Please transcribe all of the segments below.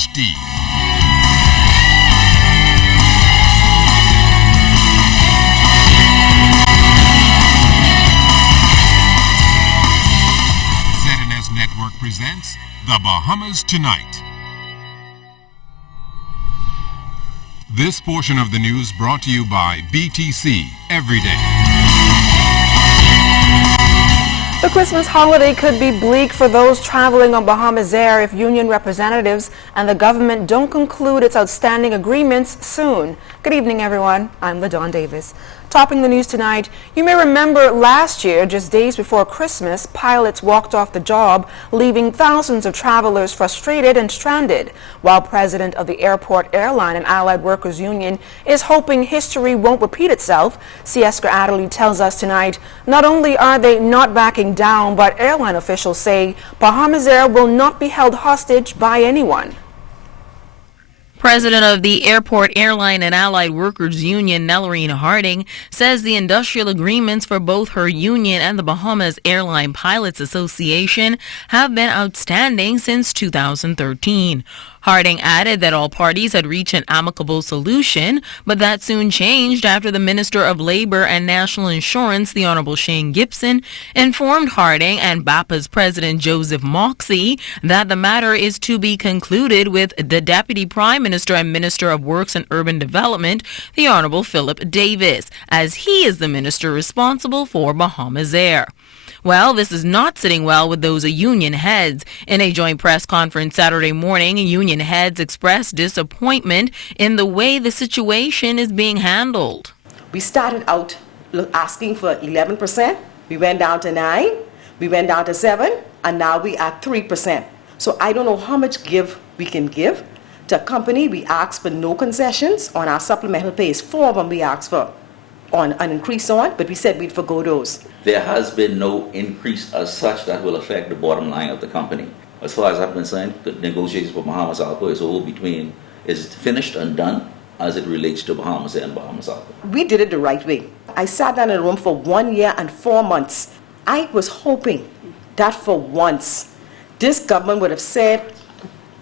HD. ZNS Network presents The Bahamas Tonight. This portion of the news brought to you by BTC Everyday. The Christmas holiday could be bleak for those traveling on Bahamas Air if union representatives and the government don't conclude its outstanding agreements soon. Good evening, everyone. I'm LaDawn Davis. Topping the news tonight, you may remember last year, just days before Christmas, pilots walked off the job, leaving thousands of travelers frustrated and stranded. While president of the Airport Airline and Allied Workers Union is hoping history won't repeat itself, Sieska Adderley tells us tonight, not only are they not backing down, but airline officials say Bahamas Air will not be held hostage by anyone. President of the Airport Airline and Allied Workers Union, Nellarine Harding, says the industrial agreements for both her union and the Bahamas Airline Pilots Association have been outstanding since 2013. Harding added that all parties had reached an amicable solution, but that soon changed after the Minister of Labor and National Insurance, the Honorable Shane Gibson, informed Harding and BAPA's President Joseph Moxey that the matter is to be concluded with the Deputy Prime Minister and Minister of Works and Urban Development, the Honorable Philip Davis, as he is the minister responsible for Bahamas Air. Well, this is not sitting well with those union heads. In a joint press conference Saturday morning, union heads expressed disappointment in the way the situation is being handled. We started out asking for 11%. We went down to 9%. We went down to 7%. And now we are 3%. So I don't know how much give we can give. To a company, we asked for no concessions on our supplemental pays. 4 of them we asked for on an increase on, but we said we'd forgo those. There has been no increase as such that will affect the bottom line of the company. As far as I'm concerned, the negotiations for Bahamas Alco is finished and done as it relates to Bahamas and Bahamas Alco. We did it the right way. I sat down in a room for 1 year and 4 months. I was hoping that for once, this government would have said,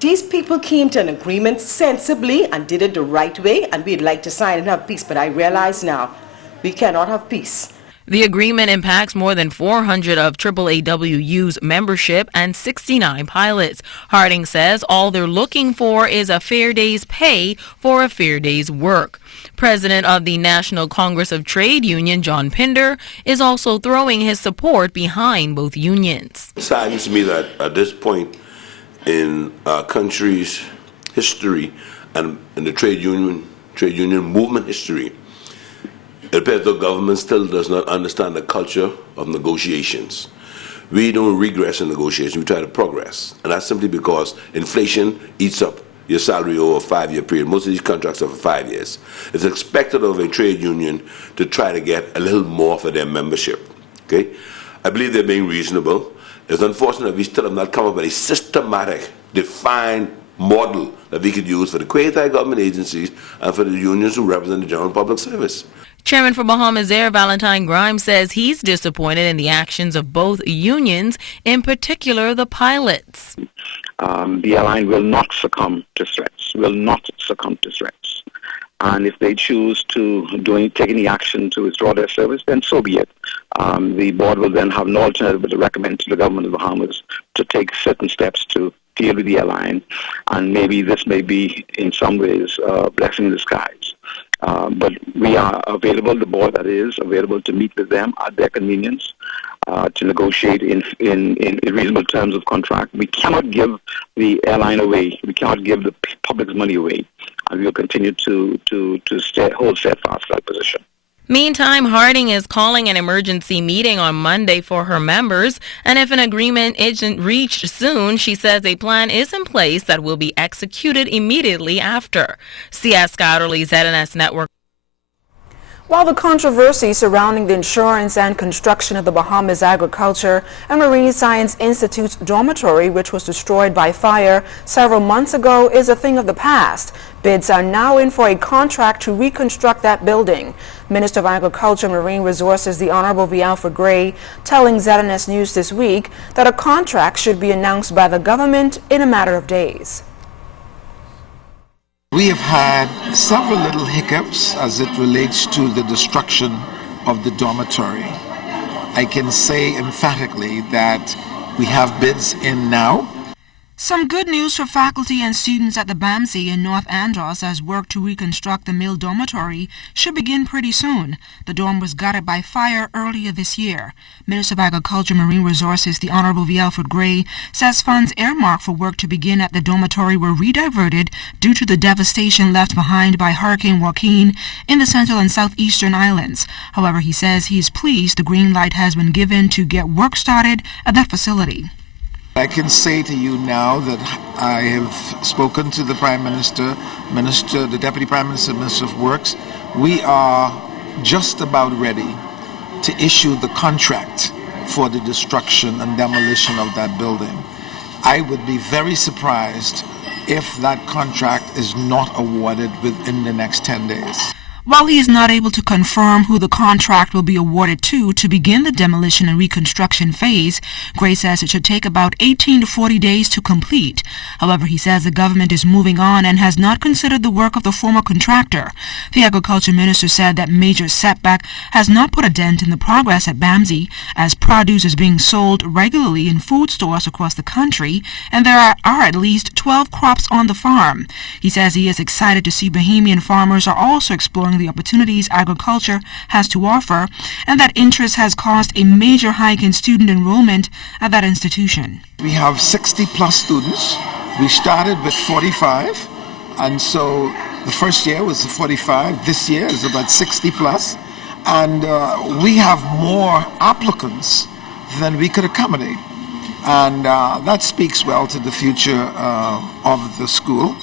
these people came to an agreement sensibly and did it the right way, and we'd like to sign and have peace. But I realize now, we cannot have peace. The agreement impacts more than 400 of AAAWU's membership and 69 pilots. Harding says all they're looking for is a fair day's pay for a fair day's work. President of the National Congress of Trade Union, John Pinder, is also throwing his support behind both unions. It saddens me that at this point in our country's history and in the trade union movement history, it appears the government still does not understand the culture of negotiations. We don't regress in negotiations, we try to progress. And that's simply because inflation eats up your salary over a 5-year period. Most of these contracts are for 5 years. It's expected of a trade union to try to get a little more for their membership. Okay? I believe they're being reasonable. It's unfortunate we still have not come up with a systematic, defined model that we could use for the quasi-government agencies and for the unions who represent the general public service. Chairman for Bahamas Air, Valentine Grimes, says he's disappointed in the actions of both unions, in particular the pilots. The airline will not succumb to threats, And if they choose to take any action to withdraw their service, then so be it. The board will then have no alternative but to recommend to the government of the Bahamas to take certain steps to deal with the airline. And maybe this may be, in some ways, a blessing in disguise. But we are available, the board that is, available to meet with them at their convenience, to negotiate in reasonable terms of contract. We cannot give the airline away. We cannot give the public's money away. And we will continue to hold steadfast to that position. Meantime, Harding is calling an emergency meeting on Monday for her members, and if an agreement isn't reached soon, she says a plan is in place that will be executed immediately after. Sieska Adderley, ZNS Network. While the controversy surrounding the insurance and construction of the Bahamas Agriculture and Marine Science Institute's dormitory, which was destroyed by fire several months ago, is a thing of the past, bids are now in for a contract to reconstruct that building. Minister of Agriculture and Marine Resources, the Honorable V. Alfred Gray, telling ZNS News this week that a contract should be announced by the government in a matter of days. We have had several little hiccups as it relates to the destruction of the dormitory. I can say emphatically that we have bids in now. Some good news for faculty and students at the BAMSI in North Andros as work to reconstruct the mill dormitory should begin pretty soon. The dorm was gutted by fire earlier this year. Minister of Agriculture and Marine Resources, the Honorable V. Alfred Gray, says funds earmarked for work to begin at the dormitory were rediverted due to the devastation left behind by Hurricane Joaquin in the central and southeastern islands. However, he says he is pleased the green light has been given to get work started at that facility. I can say to you now that I have spoken to the Prime Minister, the Deputy Prime Minister, Minister of Works. We are just about ready to issue the contract for the destruction and demolition of that building. I would be very surprised if that contract is not awarded within the next 10 days. While he is not able to confirm who the contract will be awarded to begin the demolition and reconstruction phase, Gray says it should take about 18 to 40 days to complete. However, he says the government is moving on and has not considered the work of the former contractor. The Agriculture Minister said that major setback has not put a dent in the progress at BAMSI, as produce is being sold regularly in food stores across the country, and there are at least 12 crops on the farm. He says he is excited to see Bahamian farmers are also exploring the opportunities agriculture has to offer, and that interest has caused a major hike in student enrollment at that institution. We have 60 plus students. We started with 45, and so the first year was 45. This year is about 60 plus, and we have more applicants than we could accommodate, and that speaks well to the future of the school.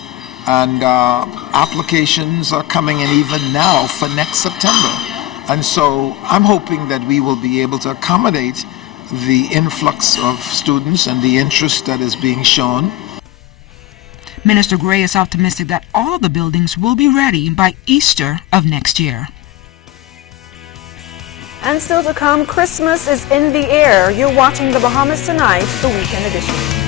And applications are coming in even now for next September. And so I'm hoping that we will be able to accommodate the influx of students and the interest that is being shown. Minister Gray is optimistic that all of the buildings will be ready by Easter of next year. And still to come, Christmas is in the air. You're watching the Bahamas Tonight, the weekend edition.